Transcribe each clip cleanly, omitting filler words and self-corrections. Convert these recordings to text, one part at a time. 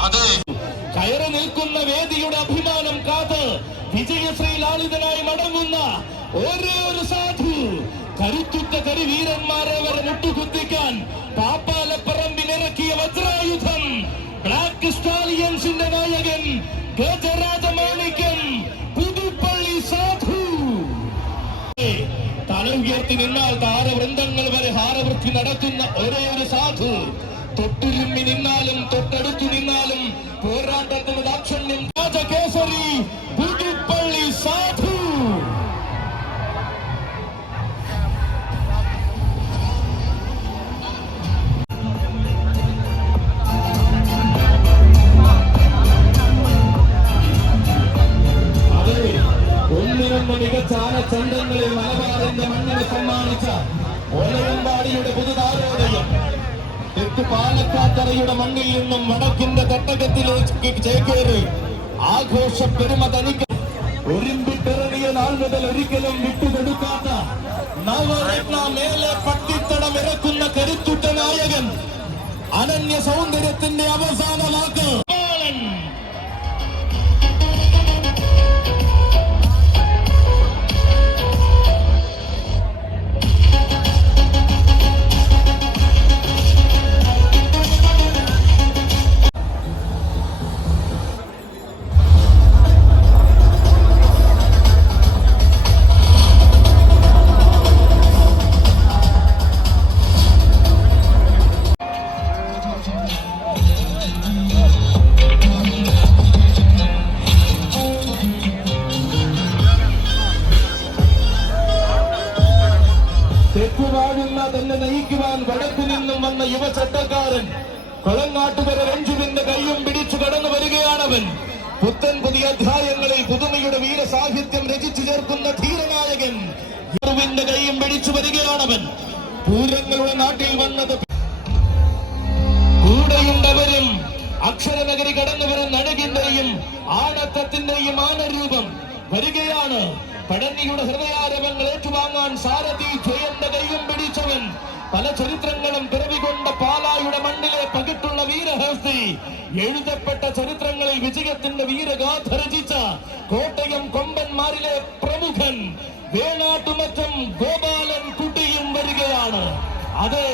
കയറി നിൽക്കുന്ന വേദിയുടെ അഭിമാനം കാത്ത് വിജയശ്രീ ലാളിതനായി മടങ്ങുന്ന ഒരേ ഒരു സാധു, കരുത്തുറ്റ കരിവീരന്മാരെ വരെ മുട്ടുകുത്തിക്കാൻ പാപ്പാലപ്പറമ്പിലിറക്കിയ വജ്രായുധം ബ്ലാക്ക് സ്റ്റാലിയൻസിന്റെ നായകൻ ഗജരാജമാണിക്യം പുതുപ്പള്ളി സാധു. തല ഉയർത്തി നിന്നാൽ താരവൃന്ദങ്ങൾ വരെ ഹാരവൃത്തി നടത്തുന്ന ഒരേ ഒരു സാധു, തൊട്ടുരുമ്മി നിന്നാലും തൊട്ടടുത്തു നിന്നാലും പോരാട്ടത്തിന് ദാക്ഷണ്യം രാജകേസരി പുതുപ്പള്ളി സാധു. ഒന്നിനൊന്ന് മികച്ച ആനച്ചന്തങ്ങളിൽ മലബാറിന്റെ മണ്ണിനെ സമ്മാനിച്ച ഓലയമ്പാടിയുടെ പുതുതാരോദയം തെക്ക് പാലക്കാട്ടറയുടെ മണ്ണിൽ നിന്നും വടക്കിന്റെ തട്ടകത്തിലേക്ക് ചേക്കേറി ആഘോഷ പെരുമ തനിക്ക് ഒരുമ്പിട്ടിറങ്ങിയ നാൾ മുതൽ ഒരിക്കലും വിട്ടുകൊടുക്കാത്ത നവരത്ന മേലെ പട്ടിത്തടം ഇറക്കുന്ന കരുത്തുറ്റ നായകൻ, അനന്യ സൗന്ദര്യത്തിന്റെ അവസാന വാക്ക് തന്നെ നയിക്കുവാൻ വടക്കു നിന്നും വന്ന യുവചട്ടക്കാരൻ കൊളങ്ങാട്ടുകര രഞ്ജുവിന്റെ കൈയും പിടിച്ചു കടന്നു വരികയാണവൻ. പുത്തൻ പുതിയ അധ്യായങ്ങളിൽ പുതുമയുടെ വീരസാഹിത്യം രചിച്ചു ചേർക്കുന്ന ധീരനായകൻ യുവിന്റെ കൈയും പിടിച്ചു വരികയാണവൻ. പൂരങ്ങളുടെ നാട്ടിൽ വന്നത് കൂടെയുണ്ടവരും അക്ഷരനഗരി കടന്നു വരുന്ന അഴകിന്റെയും ആണത്തത്തിന്റെയും ആനരൂപം വരികയാണ്. പഴനിയുടെ ഹൃദയാരവങ്ങൾ ഏറ്റുവാങ്ങാൻ സാരഥി ജയന്റെ കൈയും പിടിച്ചവൻ. പല ചരിത്രങ്ങളും പിറവികൊണ്ട പാലായുടെ മണ്ണിലെ പകിട്ടുള്ള വീരഹസ്തി, എഴുതപ്പെട്ട ചരിത്രങ്ങളിൽ വിജയത്തിന്റെ വീരഗാഥ രചിച്ച കോട്ടയം കൊമ്പന്മാരിലെ പ്രമുഖൻ വേണാട്ടുമറ്റം ഗോപാലൻ കുട്ടിയും വരികയാണ്. അതെ,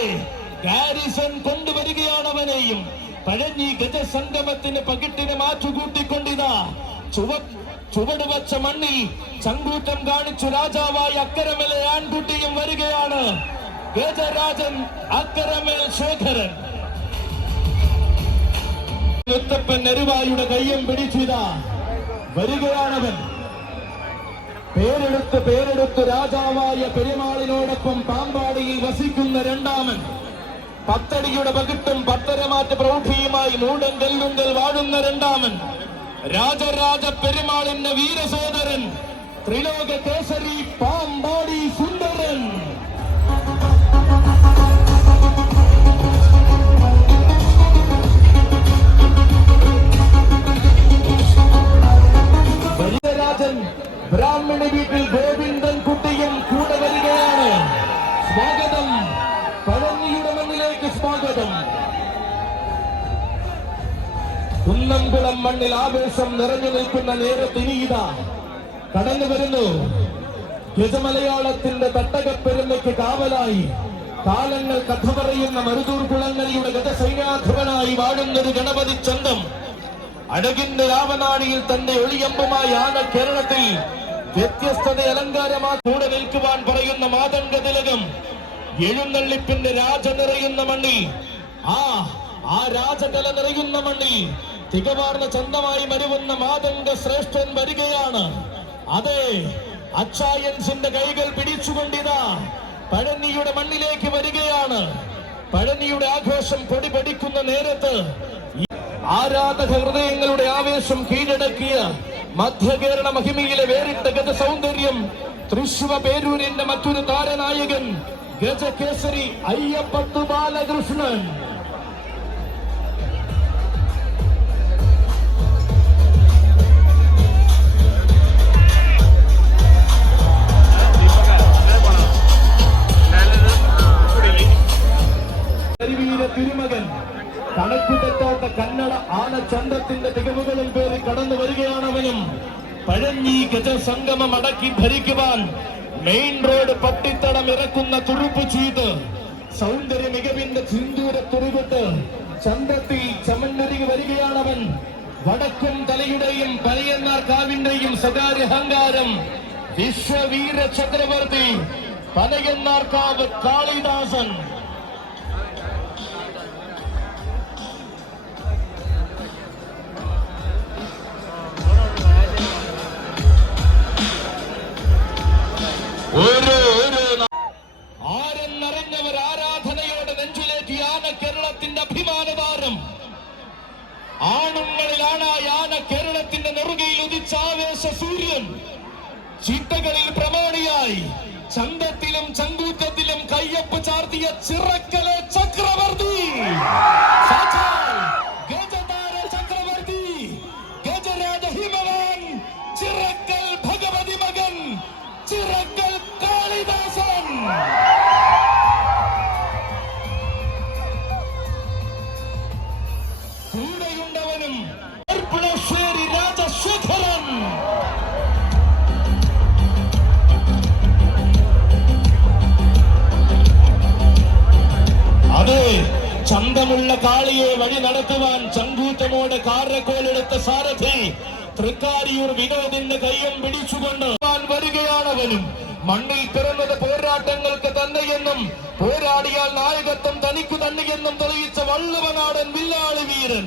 ഗാരിസൺ കൊണ്ടുവരികയാണവനെയും. പഴഞ്ഞി ഗജസംഗമത്തിന് പകിട്ടിനെ മാറ്റുകൂട്ടിക്കൊണ്ടിതാ ചുവട് വച്ച മണ്ണിൽ ചങ്കൂറ്റം കാണിച്ചു രാജാവായ അക്കരമേലെ ആൺകുട്ടിയും വരികയാണ്. ഗജരാജൻ അക്കരമേൽ ശേഖരൻ. മുത്തപ്പൻ നെരുവായുടെ കയ്യം പിടിച്ചിതാ വരികയാണവൻ. പേരെടുത്ത് രാജാവായ പെരുമാളിനോടൊപ്പം പാമ്പാടിയിൽ വസിക്കുന്ന രണ്ടാമൻ. പത്തടിയുടെ പകിട്ടും പത്തരമാറ്റ പ്രൗഢിയുമായി മൂടങ്കല്ലുങ്കൽ വാഴുന്ന രണ്ടാമൻ. രാജരാജ പെരുമാളിന്റെ വീരസോദരൻ, ത്രിലോക കേസരി പാമ്പാടി സുന്ദരൻ. രാജൻ ബ്രാഹ്മണി വീട്ടിൽ ഗോവിന്ദൻ കുട്ടിയും കൂടെ വരികയാണ്. സ്വാഗതം, പഴനിയുടെ മണ്ണിലേക്ക് സ്വാഗതം. കുന്നംകുളം മണ്ണിൽ ആവേശം നിറഞ്ഞു നിൽക്കുന്ന നേരത്തിനീതാ കടന്നു വരുന്നു. ഗജമലയാളത്തിന്റെ തട്ടകപ്പെരുമയ്ക്ക് കാവലായി കാലങ്ങൾ കഥ പറയുന്ന മരുതൂർ കുളങ്ങരയുടെ ഗജസൈന്യാധിപനായി വാഴുന്നൊരു ഗണപതി ചന്തം. അഴകിന്റെ രാവനാടിയിൽ തന്റെ ഒളിയമ്പുമായി ആന കേരളത്തിൽ വ്യത്യസ്തത അലങ്കാരമായി കൂടെ നിൽക്കുവാൻ പറയുന്ന മാതംഗ തിലകം. എഴുന്നള്ളിപ്പിന്റെ രാജ നിറയുന്ന മണ്ണിൽ, ആ രാജകല നിറയുന്ന മണ്ണിൽ തികവാർന്ന ചന്തമായി മരുവുന്ന മാതംഗ ശ്രേഷ്ഠൻ വരികയാണ്. അതെ, അച്ചായൻസിന്റെ കൈകൾ പിടിച്ചുകൊണ്ടിതാ പഴനിയുടെ മണ്ണിലേക്ക് വരികയാണ്. പഴനിയുടെ ആഘോഷം പൊടി പഠിക്കുന്ന നേരത്ത് ആരാധക ഹൃദയങ്ങളുടെ ആവേശം കീഴടക്കിയ മധ്യകേരള മഹിമയിലെ വേറിട്ട ഗജ സൗന്ദര്യം തൃശ്ശൂർ പേരൂരിന്റെ മറ്റൊരു താരനായകൻ ഗജകേസരി അയ്യപ്പത്തു ബാലകൃഷ്ണൻ. തിരുമകൻ കണക്കുതെറ്റാത്ത കന്നഡ ആനച്ചന്തത്തിന്റെ തികവുകളും പേറി കടന്നു വരികയാണവനും. പഴഞ്ഞി ഗജസംഗമം അടക്കി ഭരിക്കുവാൻ മെയിൻ റോഡ് പട്ടിത്തടം ഇറക്കുന്ന തുറുപ്പ് ചെയ്ത് സൗന്ദര്യ മികവിന്റെ സിന്ദൂര തുറുവിട്ട് ചന്തത്തിൽ ചമന്നൊരുങ്ങി വരികയാണവൻ. വടക്കും തലയുടെയും പനയന്നാർ കാവിന്റെയും സ്വകാര്യ അഹങ്കാരം വിശ്വവീര ചക്രവർത്തി പനയന്നാർ കാവ് കാളിദാസൻ. ആരെന്നറിഞ്ഞവർ ആരാധനയോടെ നെഞ്ചിലേറ്റി ആന കേരളത്തിന്റെ അഭിമാനതാരം. ആണുങ്ങളിലാണ് ആന കേരളത്തിന്റെ നെറുകയിൽ ഉദിച്ചാവേശ സൂര്യൻ. ചിട്ടകളിൽ പ്രമാണിയായി ചന്തത്തിലും ചങ്കൂറ്റത്തിലും കയ്യൊപ്പ് ചാർത്തിയ ചിറക്കലെ ചക്രവർത്തി, ഗജതാര ചക്രവർത്തി, ഗജരാജ ഹിമവാൻ, ചിറക്കൽ ഭഗവതി മകൻ, ചിറക്കൽ കാളിദാസൻ. കൂടെയുണ്ടവനും രാജശേഖരൻ. അതെ, ചന്തമുള്ള കാളിയെ വഴി നടത്തുവാൻ ചങ്കൂറ്റമോടെ കാരക്കോലെടുത്ത സാരഥി തൃക്കാരിയൂർ വിനോദിന്റെ കയ്യും പിടിച്ചുകൊണ്ട് വരികയാണവനും. മണ്ണിൽ പിറന്നത് പോരാട്ടങ്ങൾക്ക് തന്നെയെന്നും പോരാടിയാൽ നായകത്വം തനിക്കു തന്നെയെന്നും തെളിയിച്ച വള്ളുവനാടൻ വില്ലാളി വീരൻ.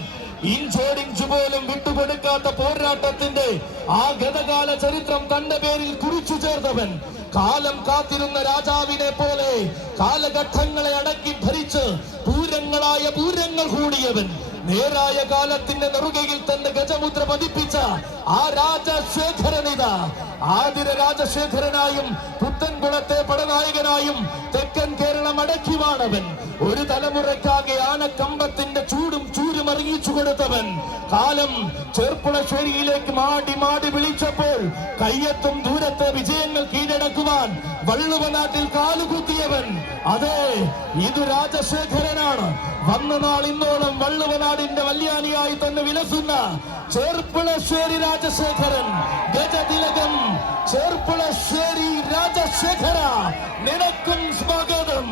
ഇഞ്ചോടിഞ്ചു പോലും വിട്ടുകൊടുക്കാത്ത പോരാട്ടത്തിന്റെ ആ ഗതകാല ചരിത്രം തന്റെ പേരിൽ കുറിച്ചു ചേർത്തവൻ. കാലം കാത്തിരുന്ന രാജാവിനെ പോലെ കാലഘട്ടങ്ങളെ അടക്കി ഭരിച്ച് പൂരങ്ങളായ പൂരങ്ങൾ കൂടിയവൻ. നേരായ കാലത്തിന്റെ നെറുകയിൽ തന്റെ ഗജമുദ്ര പതിപ്പിച്ച ആ രാജശേഖരനിതാ. ആതിര രാജശേഖരനായും പുത്തൻകുളത്തെ പടനായകനായും തെക്കൻ കേരളം അടക്കിവാണവൻ. ഒരു തലമുറയ്ക്കാകെ ആനക്കമ്പത്തിന്റെ ചൂടും ചൂരും അറിയിച്ചു കൊടുത്തവൻ. കാലം ചെർപ്പുളശ്ശേരിയിലേക്ക് മാടി മാടി വിളിച്ചപ്പോൾ കയ്യെത്തും ദൂരത്തെ വിജയങ്ങൾ കീഴടക്കുവാൻ വള്ളുവനാട്ടിൽ കാലുകുത്തിയവൻ. അതെ, ഇത് രാജശേഖരനാണ്. വന്ന നാൾ ഇന്നോളം വള്ളുവനാടിന്റെ വല്യാനിയായി തന്നെ വിലസുന്ന ചെർപ്പുളശ്ശേരി രാജശേഖരൻ. ഗജതിലകം ചെർപ്പുളശ്ശേരി രാജശേഖര, നിനക്കും സ്വാഗതം.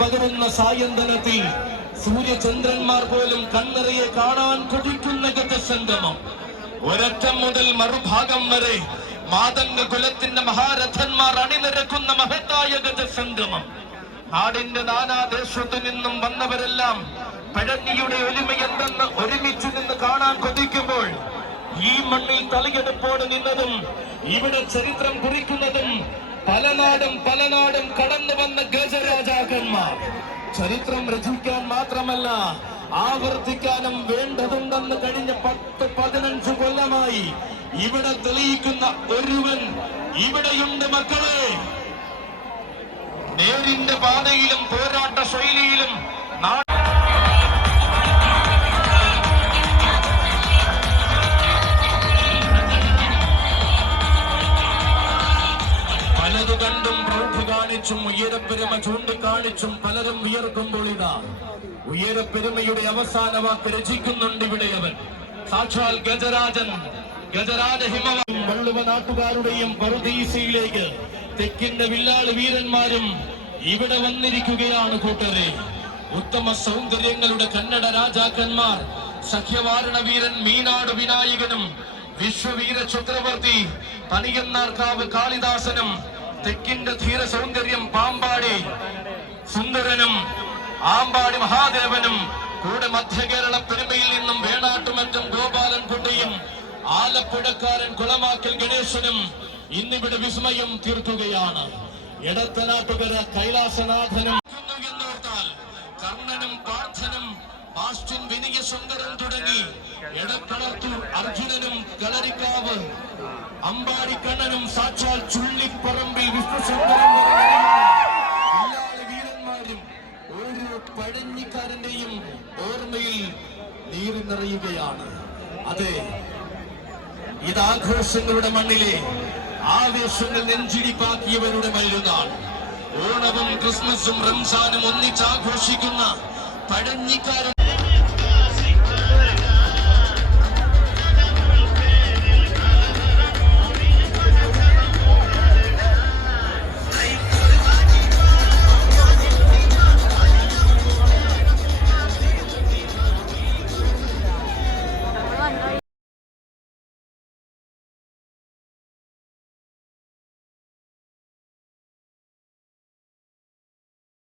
പകരുന്ന സായന്തനത്തിൽ സൂര്യചന്ദ്രന്മാർ പോലും കണ്ണറിയെ കാണാൻ കൊതിക്കുന്ന ഗജസംഗമം. ഒരറ്റം മുതൽ മറുഭാഗം വരെ മാതംഗ കുലത്തിന്റെ മഹാരഥന്മാർ അണിനിരക്കുന്ന മഹത്തായ ഗജസംഗമം. നാടിന്റെ നാനാദേശത്തു നിന്നും വന്നവരെല്ലാം പഴഞ്ഞിയുടെ ഒലിമയെന്തെന്ന് ഒരുമിച്ചു നിന്ന് കാണാൻ കൊതിക്കുമ്പോൾ ഈ മണ്ണിൽ തലയെടുപ്പോടെ നിന്നതും ഇവിടെ ചരിത്രം കുറിക്കുന്നതും പല നാടും കടന്നു വന്ന ഗജരാജാക്കന്മാർ. ചരിത്രം രചിക്കാൻ മാത്രമല്ല ആവർത്തിക്കാനും വേണ്ടതുണ്ടെന്ന് കഴിഞ്ഞ 10-15 കൊല്ലമായി ഇവിടെ തെളിയിക്കുന്ന ഒരുവൻ ഇവിടെയുണ്ട് മക്കളെ. നേരിന്റെ പാതയിലും പോരാട്ട ശൈലിയിലും പലതു കണ്ടും പ്രൗഢി കാണിച്ചും ഉയരപ്പെരുമ ചൂണ്ടിക്കാണിച്ചും പലരും വിയർക്കുമ്പോൾ ഇതാ ഉയരപ്പെരുമയുടെ അവസാന വാക്ക് രചിക്കുന്നുണ്ട് ഇവിടെ അവൻ. സാക്ഷാൽ ഗജരാജൻ, ഗജരാജ ഹിമവാൻ. വള്ളുവ നാട്ടുകാരുടെയും പറുദീസയിലേക്ക് തെക്കിന്റെ വില്ലാളി വീരന്മാരും ഇവിടെ വന്നിരിക്കുകയാണ് കൂട്ടരെ. ഉത്തമ സൗന്ദര്യങ്ങളുടെ കന്നഡ രാജാക്കന്മാർ സഖ്യവാരണ വീരൻ മീനാട് വിനായകനും വിശ്വവീര ചക്രവർത്തി പനിയന്നാർക്കാവ് കാളിദാസനും തെക്കിന്റെ ധീര സൗന്ദര്യം പാമ്പാടി സുന്ദരനും ആമ്പാടി മഹാദേവനും കൂടെ മധ്യകേരള പെരുമയിൽ നിന്നും വേണാട്ടുമറ്റം ഗോപാലൻ കുട്ടിയും ആലപ്പുഴക്കാരൻ കുളമാക്കൽ ഗണേശനും ഇന്നിവിടെ വിസ്മയം തീർക്കുകയാണ്. എടത്തനാട്ടുകര കൈലാസനാഥനും എന്നോർത്താൽ കർണനും പാർത്ഥനും ബാഷ്ടിൻ വിനയ വിശ്വശങ്കരൻ തുടങ്ങി എടക്കളത്തൂർ അർജുനനും കളരിക്കാവ് അമ്പാടിക്കണ്ണനും സാക്ഷാൽ ചുള്ളിപ്പറമ്പിൽ വിശ്വശങ്കരൻ വീരന്മാരും ഓരോ പഴഞ്ഞിക്കാരന്റെയും ഓർമ്മയിൽ നീറി നിറയുകയാണ്. അതെ, ഇതാഘോഷങ്ങളുടെ മണ്ണിലെ ആവേശങ്ങൾ നെഞ്ചിടിപ്പാക്കിയവരുടെ മരുന്നാൾ. ഓണവും ക്രിസ്മസും റംസാനും ഒന്നിച്ചാഘോഷിക്കുന്ന പഴഞ്ഞിക്കാരുടെ